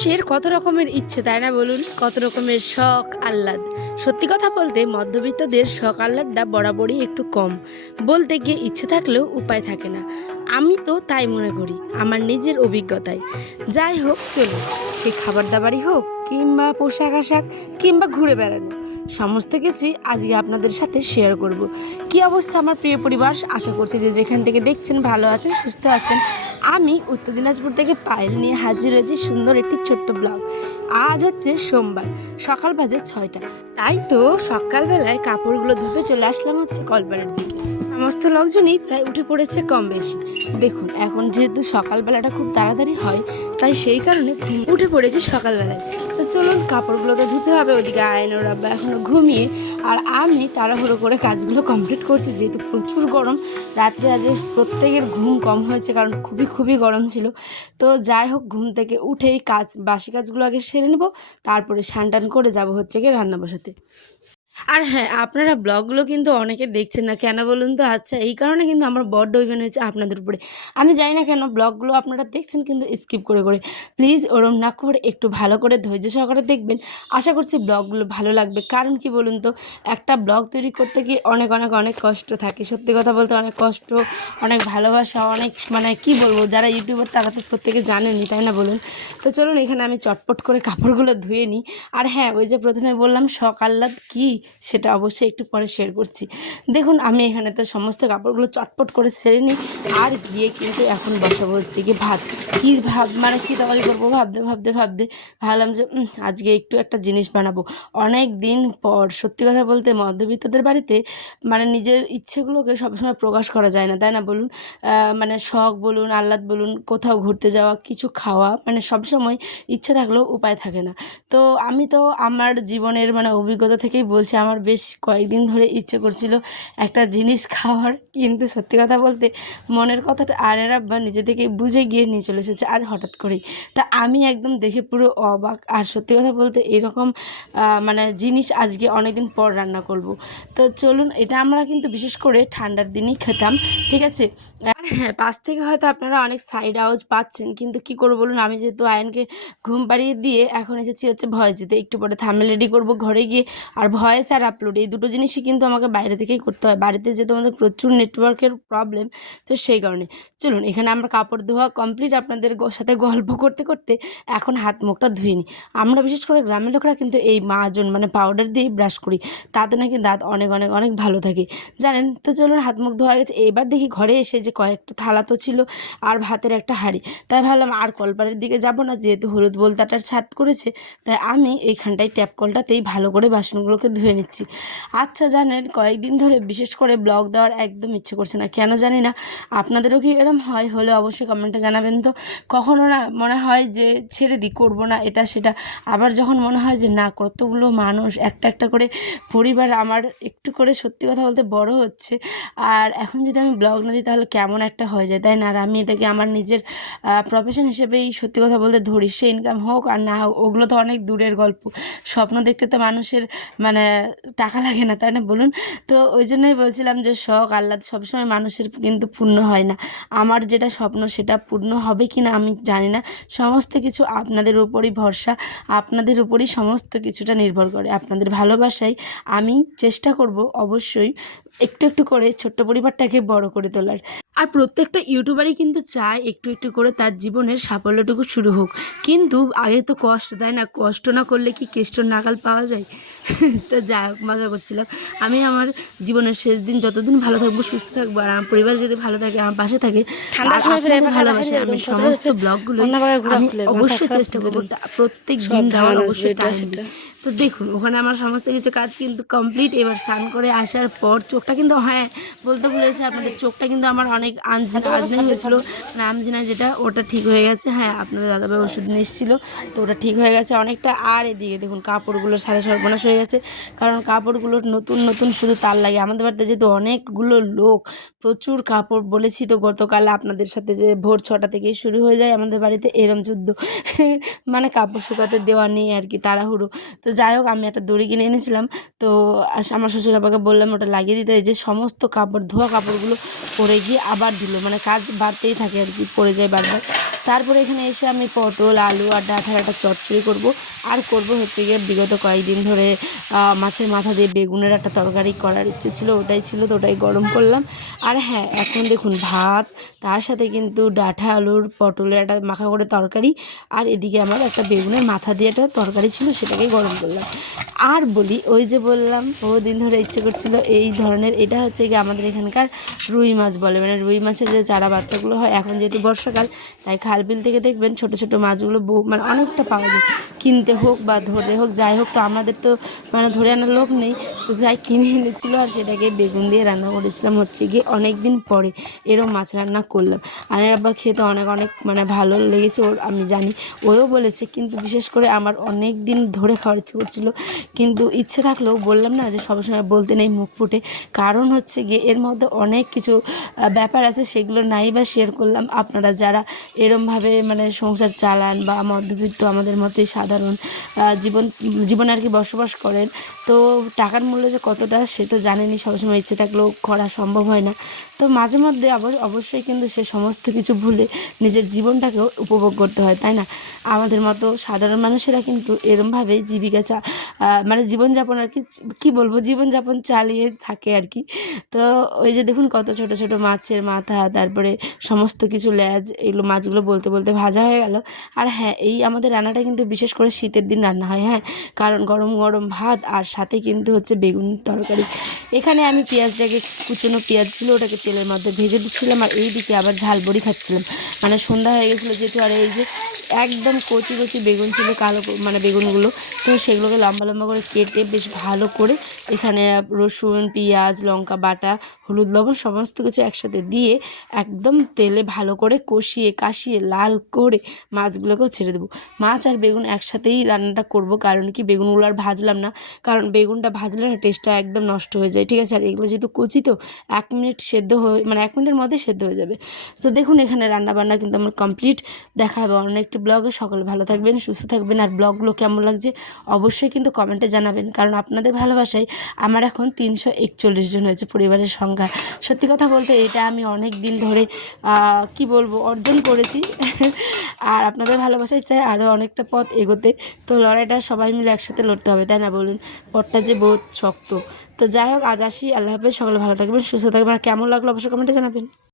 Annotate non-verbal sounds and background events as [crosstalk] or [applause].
মানুষের কত রকমের ইচ্ছে তাই না বলুন? কত রকমের শখ আহ্লাদ। সত্যি কথা বলতে মধ্যবিত্তদের শখ আহ্লাদটা বরাবরই একটু কম। বলতে গিয়ে ইচ্ছে থাকলেও উপায় থাকে না। আমি তো তাই মনে করি, আমার নিজের অভিজ্ঞতায় যাই হোক, চলুন। সে খাবার দাবারই হোক কিংবা পোশাক আশাক কিংবা ঘুরে বেড়ানো, সমস্ত কিছুই আজকে আপনাদের সাথে শেয়ার করব। কি অবস্থা আমার প্রিয় পরিবার? আশা করছি যে যেখান থেকে দেখছেন ভালো আছেন, সুস্থ আছেন। আমি উত্তর দিনাজপুর থেকে পায়েল নিয়ে হাজির হয়েছি সুন্দর একটি ছোট্ট ব্লগ। আজ হচ্ছে সোমবার, সকাল বাজে ছয়টা। তাই তো সকালবেলায় কাপড়গুলো ধুতে চলে আসলাম হচ্ছে কলবারের দিকে। সমস্ত লোকজনই প্রায় উঠে পড়েছে কম বেশি। দেখুন, এখন যেহেতু সকালবেলাটা খুব তাড়াতাড়ি হয়, তাই সেই কারণে উঠে পড়েছে সকালবেলায়। তো চলুন কাপড়গুলো তো ধুতে হবে, ওদিকে আয়নোর আব্বা এখনও ঘুমিয়ে। আর আমি তাড়াহুড়ো করে কাজগুলো কমপ্লিট করছি, যেহেতু প্রচুর গরম। রাত্রে আজ প্রত্যেকের ঘুম কম হয়েছে, কারণ খুবই খুবই গরম ছিল। তো যাই হোক, ঘুম থেকে উঠেই কাজ, বাসি কাজগুলো আগে সেরে নেব, তারপরে টান করে যাব হচ্ছে গিয়ে রান্না বসাতে। আর হ্যাঁ আপনারা ব্লগগুলো কিন্তু অনেকে দেখছেন না। কেন বলুন তো? আচ্ছা এই কারণে কিন্তু আমার বড্ড ইভেন হয়েছে আপনাদের উপরে। আমি জানি না কেন ব্লগগুলো আপনারা দেখছেন কিন্তু স্কিপ করে করে। প্লিজ ওরম না করে, একটু ভালো করে ধৈর্য সহকারে দেখবেন। আশা করছি ব্লগগুলো ভালো লাগবে। কারণ কি বলুন তো? একটা ব্লগ তৈরি করতে গিয়ে অনেক অনেক অনেক কষ্ট থাকে। সত্যি কথা বলতে অনেক কষ্ট, অনেক ভালোবাসা, অনেক মানে কি বলব? যারা ইউটিউবার তারা তো প্রত্যেকে জানেনি তাই না বলুন? তো চলুন, এখানে আমি চটপট করে কাপড়গুলো ধুয়ে নিই। আর হ্যাঁ ওই যে প্রথমে বললাম সকাল্লাদ কি সেটা অবশ্যই একটু পরে শেয়ার করছি। দেখুন, আমি এখানে তো সমস্ত কাপড়গুলো চটপট করে সেরে নিই, আর গিয়ে কিন্তু এখন বসাবো হচ্ছে কি ভাত। কী ভাব মানে কী তরকারি করব? ভাবতে ভাবতে ভাবতে ভাবলাম যে আজকে একটু একটা জিনিস বানাবো। অনেক দিন পর, সত্যি কথা বলতে মধ্যবিত্তদের বাড়িতে মানে নিজের ইচ্ছেগুলোকে সবসময় প্রকাশ করা যায় না, তাই না বলুন? মানে শখ বলুন, আহ্লাদ বলুন, কোথাও ঘুরতে যাওয়া, কিছু খাওয়া মানে সবসময় ইচ্ছে থাকলেও উপায় থাকে না। তো আমি তো আমার জীবনের মানে অভিজ্ঞতা থেকেই বলছি আমার বেশ কয়েকদিন ধরে ইচ্ছে করছিল একটা জিনিস খাওয়ার। কিন্তু সত্যি কথা বলতে মনের কথাটা আয়নের আব্বা নিজে থেকে বুঝে গিয়ে নিয়ে চলে এসেছে আজ হঠাৎ করেই। তা আমি একদম দেখে পুরো অবাক। আর সত্যি কথা বলতে এরকম মানে জিনিস আজকে অনেকদিন পর রান্না করব। তো চলুন, এটা আমরা কিন্তু বিশেষ করে ঠান্ডার দিনই খেতাম, ঠিক আছে? আর হ্যাঁ পাশ থেকে হয়তো আপনারা অনেক সাইড আওয়াজ পাচ্ছেন, কিন্তু কি করব বলুন, আমি যেহেতু আয়নকে ঘুম পাড়িয়ে দিয়ে এখন এসেছি হচ্ছে ভয়েস দিতে। একটু পরে থামলে রেডি করব ঘরে গিয়ে। আর ভয়েস আর আপলোড এই দুটো জিনিসই কিন্তু আমাকে বাইরে থেকেই করতে হয়। বাড়িতে যেহেতু আমাদের প্রচুর নেটওয়ার্কের প্রবলেম তো সেই কারণে। চলুন, এখানে আমরা কাপড় ধোয়া কমপ্লিট আপনাদের সাথে গল্প করতে করতে এখন হাত মুখটা ধুয়ে নিই। আমরা বিশেষ করে গ্রামের লোকরা কিন্তু এই মাজন মানে পাউডার দিয়ে ব্রাশ করি। তাতে নাকি দাঁত অনেক অনেক অনেক ভালো থাকে। জানেন? তো চলুন, হাত মুখ ধোয়া গেছে। এবার দেখি ঘরে এসে যে কয়েকটা থালা তো ছিল আর ভাতের একটা হাঁড়ি। তাই ভাবলাম আর কলপারের দিকে যাব না, যেহেতু হলুদ বলতাটার ছাদ করেছে, তাই আমি এইখানটায় ট্যাপ কলটাতেই ভালো করে বাসনগুলোকে ধুয়ে নিচ্ছি। আচ্ছা জানেন, কয়েকদিন ধরে বিশেষ করে ব্লগ দেওয়ার একদম ইচ্ছে করছে না। কেন জানি না, আপনাদেরও কি এরম হয় হলে অবশ্যই কমেন্টে জানাবেন তো। কখনও না মনে হয় যে ছেড়ে দিই করব না, এটা সেটা। আবার যখন মনে হয় যে না, কতগুলো মানুষ, একটা একটা করে পরিবার আমার একটু করে সত্যি কথা বলতে বড় হচ্ছে, আর এখন যদি আমি ব্লগ না দিই তাহলে কেমন একটা হয়ে যায়, তাই না? আর আমি এটাকে আমার নিজের প্রফেশন হিসেবেই সত্যি কথা বলতে ধরি, সে ইনকাম হোক আর না হোক, ওগুলো তো অনেক দূরের গল্প। স্বপ্ন দেখতে তো মানুষের মানে টাকা লাগে না, তাই না? বলুন। তো ওই জন্যই বলছিলাম যে, শখ, আহ্লাদ সবসময় মানুষের কিন্তু পূর্ণ হয় না। আমার যেটা স্বপ্ন, সেটা পূর্ণ হবে কি না, আমি জানি না। সমস্ত কিছু আপনাদের উপরই ভরসা, আপনাদের উপরই সমস্ত কিছুটা নির্ভর করে। আপনাদের ভালোবাসায় আমি চেষ্টা করব অবশ্যই একটু একটু করে ছোট্ট পরিবারটাকে বড় করে তোলার। আর প্রত্যেকটা ইউটিউবারই কিন্তু চায় একটু একটু করে তার জীবনের সাফল্যটুকু শুরু হোক। কিন্তু আগে তো কষ্ট দেয় না? কষ্ট না করলে কি কেষ্ট নাগাল পাওয়া যায়? [laughs] তো হোক মজা করছিলাম। আমি আমার জীবনের শেষ দিন যতদিন ভালো থাকব সুস্থ থাকব আর আমার পরিবার যদি ভালো থাকে আমার পাশে থাকে ভালোবাসে আমি সমস্ত ব্লগগুলো আমি অবশ্যই চেষ্টা করব। প্রত্যেক দিন দেওয়ার অবশ্যই। তো দেখুন ওখানে আমার সমস্ত কিছু কাজ কিন্তু কমপ্লিট এবার স্নান করে আসার পর চোখটা কিন্তু হ্যাঁ বলতে ভুলেছি আপনাদের চোখটা কিন্তু আমার অনেক আনজিনা আজনাই হয়েছিল। মানে আমজিনা যেটা ওটা ঠিক হয়ে গেছে। হ্যাঁ আপনাদের দাদাভাই ওষুধ নিয়ে এসেছিল তো ওটা ঠিক হয়ে গেছে অনেকটা। আর এদিকে দেখুন কাপড়গুলো সাড়ে সর্বনাশ হয়ে গেছে। কারণ কাপড়গুলো নতুন নতুন শুধু তার লাগে। আমাদের বাড়িতে যেহেতু অনেকগুলো লোক প্রচুর কাপড় বলেছি তো গতকাল আপনাদের সাথে যে ভোর ছটা থেকেই শুরু হয়ে যায় আমাদের বাড়িতে এরম যুদ্ধ। [laughs] মানে কাপড় শুকাতে দেওয়া নেই আর কি তাড়াহুড়ো। তো যাই হোক, আমি একটা দড়ি কিনে এনেছিলাম। তো আমার শ্বশুর বাবাকে বললাম, ওটা লাগিয়ে দিতে। যে সমস্ত কাপড়, ধোয়া কাপড়গুলো পরে গিয়ে আবার দিল। মানে কাজ বাড়তেই থাকে আর কি পরে যায় বারবার। তারপরে এখানে এসে আমি পটল, আলু আর ডাঁটার একটা চটচড়ি করব। আর করব হচ্ছে গিয়ে বিগত কয়েকদিন ধরে মাছের মাথা দিয়ে বেগুনের একটা তরকারি করার ইচ্ছে ছিল, ওটাই ছিল তো ওটাই গরম করলাম। আর হ্যাঁ এখন দেখুন ভাত, তার সাথে কিন্তু ডাঁটা আলুর পটলের একটা মাখা করে তরকারি, আর এদিকে আমার একটা বেগুনের মাথা দিয়ে একটা তরকারি ছিল, সেটাকে গরম করলাম। আর বলি, ওই যে বললাম, বহুদিন ধরে ইচ্ছে করছিল এই ধরনের, এটা হচ্ছে গিয়ে আমাদের এখানকার রুই মাছ বলে। মানে রুই মাছের যে চারা বাচ্চাগুলো হয়, এখন যেহেতু বর্ষাকাল, তাই খাল বিল থেকে দেখবেন ছোট ছোট মাছগুলো বহু মানে অনেকটা পাওয়া যায়। কিনতে হোক বা ধরে হোক, যাই হোক, তো আমাদের তো মানে ধরে আনার লোক নেই। তো যাই কিনে এনেছিল আর সেটাকে বেগুন দিয়ে রান্না করেছিলাম হচ্ছে গিয়ে অনেক দিন পরে। এরম মাছ রান্না করলাম। আর আব্বা খেতে অনেক অনেক মানে ভালো লেগেছে, ওর আমি জানি। ওও বলেছে, কিন্তু বিশেষ করে আমার অনেক দিন ধরে খাওয়ার ইচ্ছে করছিল। কিন্তু ইচ্ছে থাকলেও বললাম না যে সবসময় বলতে নেই, মুখ ফুটে। কারণ হচ্ছে গিয়ে এর মধ্যে অনেক কিছু ব্যাপার আছে, সেগুলো নাই বা শেয়ার করলাম। আপনারা যারা এরমভাবে মানে সংসার চালান বা মধ্যবিত্ত আমাদের মতোই সাধারণ জীবন, জীবনে আর কি বসবাস করেন। তো টাকার মূল্য যে কতটা সে তো জানেনই সবসময় ইচ্ছে থাকলেও করা সম্ভব হয় না। তো মাঝে মধ্যে অবশ্যই কিন্তু সে সমস্ত কিছু ভুলে নিজের জীবনটাকেও উপভোগ করতে হয়, তাই না? আমাদের মতো সাধারণ মানুষেরা কিন্তু এরমভাবেই জীবিকা চা মানে জীবনযাপন আর কি কি বলব, জীবনযাপন চালিয়ে থাকে আর কি। তো ওই যে দেখুন কত ছোট ছোট মাছের মাথা, তারপরে সমস্ত কিছু ল্যাজ এগুলো মাছগুলো বলতে বলতে ভাজা হয়ে গেল। আর হ্যাঁ এই আমাদের রান্নাটা কিন্তু বিশেষ করে শীতের দিন রান্না হয় হ্যাঁ? কারণ গরম গরম ভাত আর সাথে কিন্তু হচ্ছে বেগুন তরকারি। এখানে আমি পেঁয়াজটাকে, কুচনো পেঁয়াজ ছিল, ওটাকে তেলের মধ্যে ভেজে দিচ্ছিলাম আর এই দিকে আবার ঝাল বড়ি খাচ্ছিলাম। মানে সন্ধ্যা হয়ে গেছিল, যেহেতু আর এই যে একদম কচি কচি বেগুন ছিল, কালো মানে বেগুনগুলো। তো সেগুলোকে লম্বা লম্বা করে কেটে বেশ ভালো করে এখানে রসুন, পেঁয়াজ, লঙ্কা, বাটা, হলুদ, লবণ সমস্ত কিছু একসাথে দিয়ে একদম তেলে ভালো করে কষিয়ে, কাশিয়ে লাল করে মাছগুলোকেও ছেড়ে দেবো। মাছ আর বেগুন একসাথেই রান্নাটা করব, কারণ কি বেগুনগুলো আর ভাজলাম না। কারণ বেগুনটা ভাজলে না টেস্টটা একদম নষ্ট হয়ে যায়, ঠিক আছে? আর এগুলো যেহেতু কচি তো, এক মিনিট সেদ্ধ হয়ে মানে এক মিনিটের মধ্যে সেদ্ধ হয়ে যাবে। তো দেখুন, এখানে রান্না বান্না কিন্তু আমার কমপ্লিট দেখা হবে অন্য একটি ব্লগে সকলে ভালো থাকবেন, সুস্থ থাকবেন। আর ব্লগগুলো কেমন লাগছে অবশ্যই কিন্তু কমেন্টে জানাবেন, কারণ আপনাদের ভালোবাসায় আমার এখন তিনশো একচল্লিশ জন হয়েছে পরিবারের সংখ্যা। সত্যি কথা বলতে এটা আমি অনেক দিন ধরে কি বলব, অর্জন করেছি। আর আপনাদের ভালোবাসায় চাই আরও অনেকটা পথ এগোতে। তো লড়াইটা সবাই মিলে একসাথে লড়তে হবে, তাই না বলুন? পথটা যে বহুত শক্ত। তো যাই হোক, আজ আসি, আল্লাহ হাফেজ, সকলে ভালো থাকবেন, সুস্থ থাকবেন। আর কেমন লাগল অবশ্যই কমেন্টে জানাবেন।